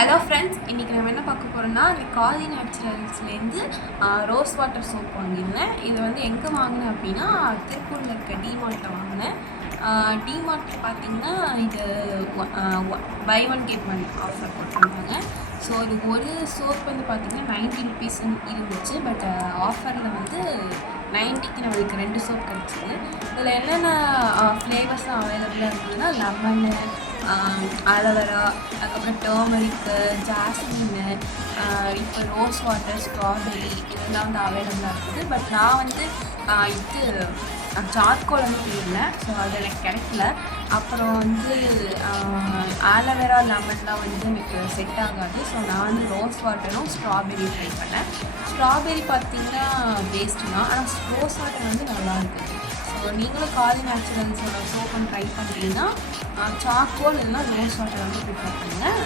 Hello friends, இன்றைக்கி நம்ம என்ன பார்க்க போகிறோம்னா காதி நேச்சுரல்ஸ்லேருந்து ரோஸ் வாட்டர் சோப் வாங்கியிருந்தேன். இது வந்து எங்கே வாங்கினேன் அப்படின்னா திருப்பூரில் இருக்க டிமார்ட்டில் வாங்கினேன். டிமார்ட்டில் பார்த்தீங்கன்னா இது buy one get one offer போட்டிருந்தாங்க. ஸோ இது ஒரு சோப் வந்து பார்த்திங்கன்னா 90 ருபீஸ் இருந்துச்சு. பட் ஆஃபரில் வந்து 90க்கு நம்மளுக்கு 2 சோப் கிடச்சிது. இதில் என்னென்ன ஃப்ளேவர்ஸும் அவைலபிளாக இருந்ததுன்னா லெமனு, ஆலோவேரா, அதுக்கப்புறம் டர்மரிக்கு, ஜாஸ்மின்னு, இப்போ ரோஸ் வாட்டர், ஸ்ட்ராபெரி இதெல்லாம் வந்து அவைலபிளாக இருக்குது. பட் நான் வந்து இது சார்கோல் வந்து போயிருந்தேன். ஸோ அது எனக்கு கிடைக்கல. அப்புறம் வந்து ஆலோவேரா, லெமன்லாம் வந்து எனக்கு செட் ஆகாது. ஸோ நான் வந்து ரோஸ் வாட்டரும் ஸ்ட்ராபெரி ட்ரை பண்ணேன். ஸ்ட்ராபெரி பார்த்திங்கன்னா வேஸ்ட்டு தான், ஆனால் ரோஸ் வாட்டர் வந்து நல்லாயிருக்கு. ஸோ நீங்களும் காதி நேச்சுரல்ஸோட சோப் ட்ரை பண்ணுறீங்கன்னா சார்கோல் இல்லைன்னா ரோஸ் வாட்டர் வந்து ப்ரிஃபர் பண்ணுங்கள்.